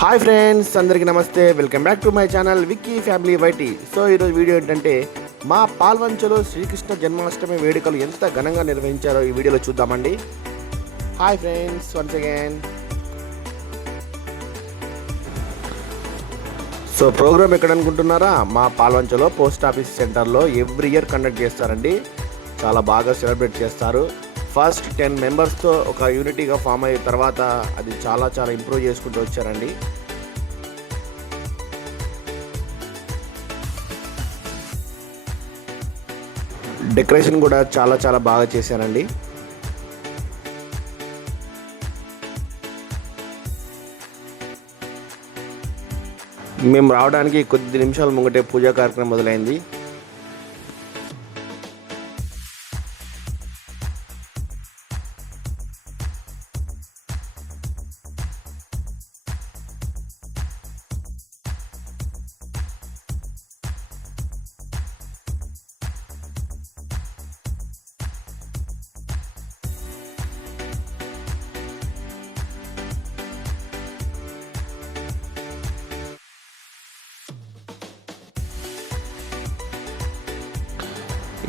Hi friends, అందరికీ నమస్తే. Welcome back to my channel Vicky family YT. So ఈరోజు video ఏంటంటే మా పాల్వంచలో శ్రీకృష్ణ జన్మాష్టమి వేడుకలు ఎంత ఘనంగా నిర్వహించారో ఈ వీడియోలో చూద్దామండి. Hi friends, once again. So program ఎక్కడ అనుకుంటున్నారా? మా పాల్వంచలో పోస్ట్ ఆఫీస్ సెంటర్లో ఎవ్రీ ఇయర్ కండక్ట్ చేస్తారండి. చాలా బాగా సెలబ్రేట్ చేస్తారు. ఫస్ట్ 10 మెంబర్స్తో ఒక యూనిటీగా ఫామ్ అయిన తర్వాత అది చాలా ఇంప్రూవ్ చేసుకుంటూ వచ్చారండి. డెకరేషన్ కూడా చాలా బాగా చేశారండి. మేము రావడానికి కొద్ది నిమిషాల ముంగటే పూజా కార్యక్రమం మొదలైంది.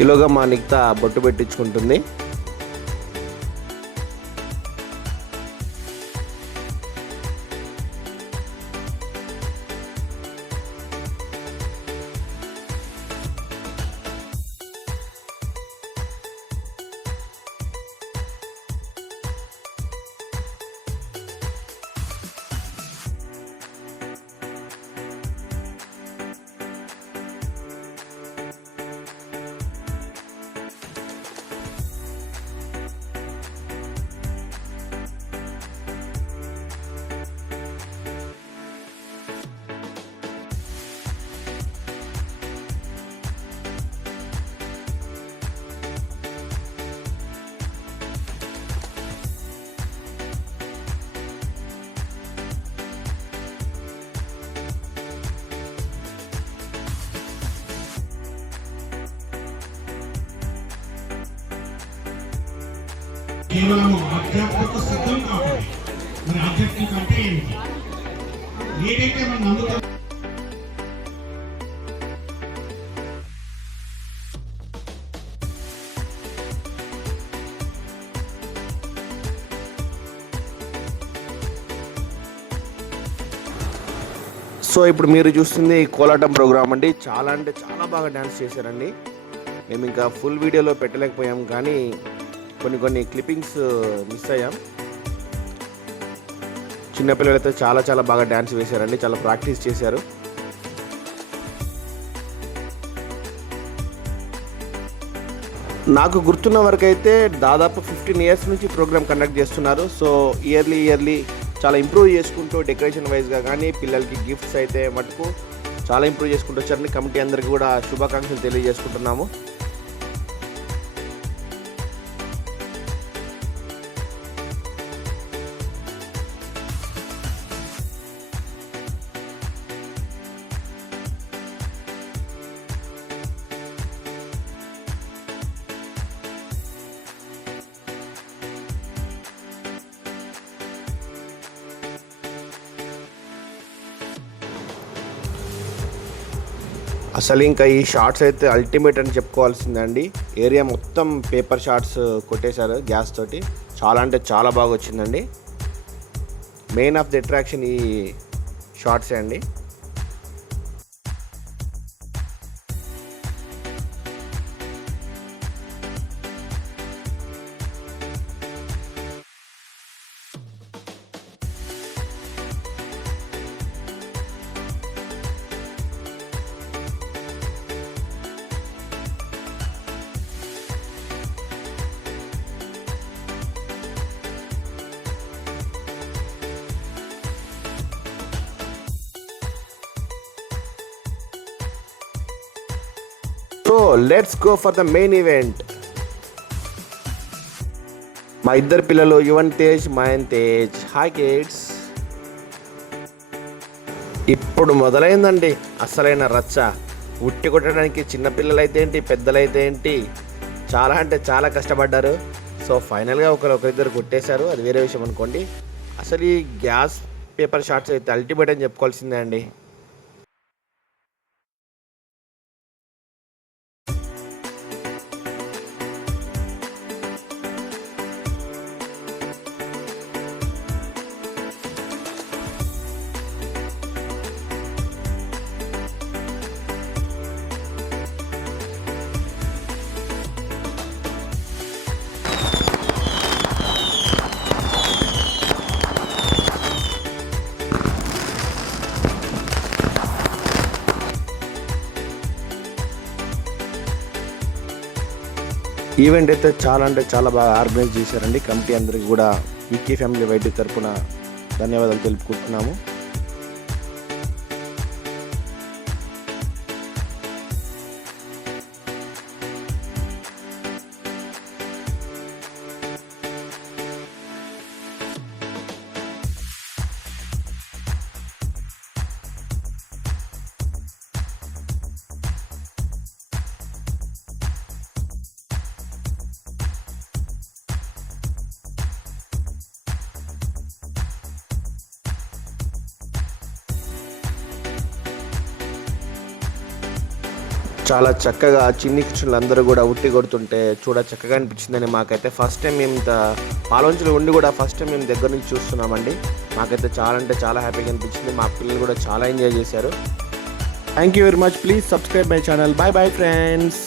ఈలోగా మా నిక్తా బొట్టు పెట్టించుకుంటుంది. కేవలం ఆధ్యాత్మిక సిద్ధం కావాలి. మరి ఆధ్యాత్మిక అంటే ఏమిటి? ఏదైతే మనం నమ్ముతాం. సో ఇప్పుడు మీరు చూస్తుంది కోలాటం ప్రోగ్రామ్ అండి. చాలా అంటే చాలా బాగా డ్యాన్స్ చేశారండి. మేము ఇంకా ఫుల్ వీడియోలో పెట్టలేకపోయాం, కానీ కొన్ని క్లిప్పింగ్స్ మిస్ అయ్యాం. చిన్నపిల్లలైతే చాలా బాగా డ్యాన్స్ వేశారండి. చాలా ప్రాక్టీస్ చేశారు. నాకు గుర్తున్న వరకు అయితే దాదాపు 15 ఇయర్స్ నుంచి ప్రోగ్రామ్ కండక్ట్ చేస్తున్నారు. సో ఇయర్లీ చాలా ఇంప్రూవ్ చేసుకుంటూ డెకరేషన్ వైజ్గా కానీ పిల్లలకి గిఫ్ట్స్ అయితే మటుకు చాలా ఇంప్రూవ్ చేసుకుంటూ వచ్చారని కమిటీ అందరికీ కూడా శుభాకాంక్షలు తెలియజేసుకుంటున్నాము. అసలు ఇంకా ఈ షార్ట్స్ అయితే అల్టిమేట్ అని చెప్పుకోవాల్సిందండి. ఏరియా మొత్తం పేపర్ షార్ట్స్ కొట్టేశారు గ్యాస్ తోటి. చాలా అంటే చాలా బాగా వచ్చిందండి. మెయిన్ ఆఫ్ ది అట్రాక్షన్ ఈ షార్ట్సే అండి. So let's go for the main event. మా ఇద్దరు పిల్లలు యువన్ తేజ్, మయన్ తేజ్. Hi kids. ఇప్పుడు మొదలైందండి అసలైన రచ్చ. ఉట్టి కొట్టడానికి చిన్నపిల్లలైతే ఏంటి, పెద్దలైతే ఏంటి, చాలా అంటే చాలా కష్టపడ్డారు. సో ఫైనల్గా ఒకరిద్దరు కొట్టేశారు, అది వేరే విషయం అనుకోండి. అసలు ఈ గ్యాస్ పేపర్ షార్ట్స్ అయితే అల్టిమేట్ అని చెప్పుకోవాల్సిందే అండి. ఈవెంట్ అయితే చాలా బాగా ఆర్గనైజ్ చేశారండి. కమిటీ అందరికీ కూడా విక్కీ ఫ్యామిలీ వైద్య తరపున ధన్యవాదాలు తెలుపుకుంటున్నాము. చాలా చక్కగా చిన్ని కిచెన్లు అందరూ కూడా ఉట్టి కొడుతుంటే చక్కగా అనిపించిందని మాకైతే ఫస్ట్ టైం మేము ఇంత పాలొంచులు ఉండి కూడా ఫస్ట్ టైం మేము దగ్గర నుంచి చూస్తున్నామండి. మాకైతే చాలా హ్యాపీగా అనిపించింది. మా పిల్లలు కూడా చాలా ఎంజాయ్ చేశారు. Thank you very much. Please subscribe my channel. Bye friends.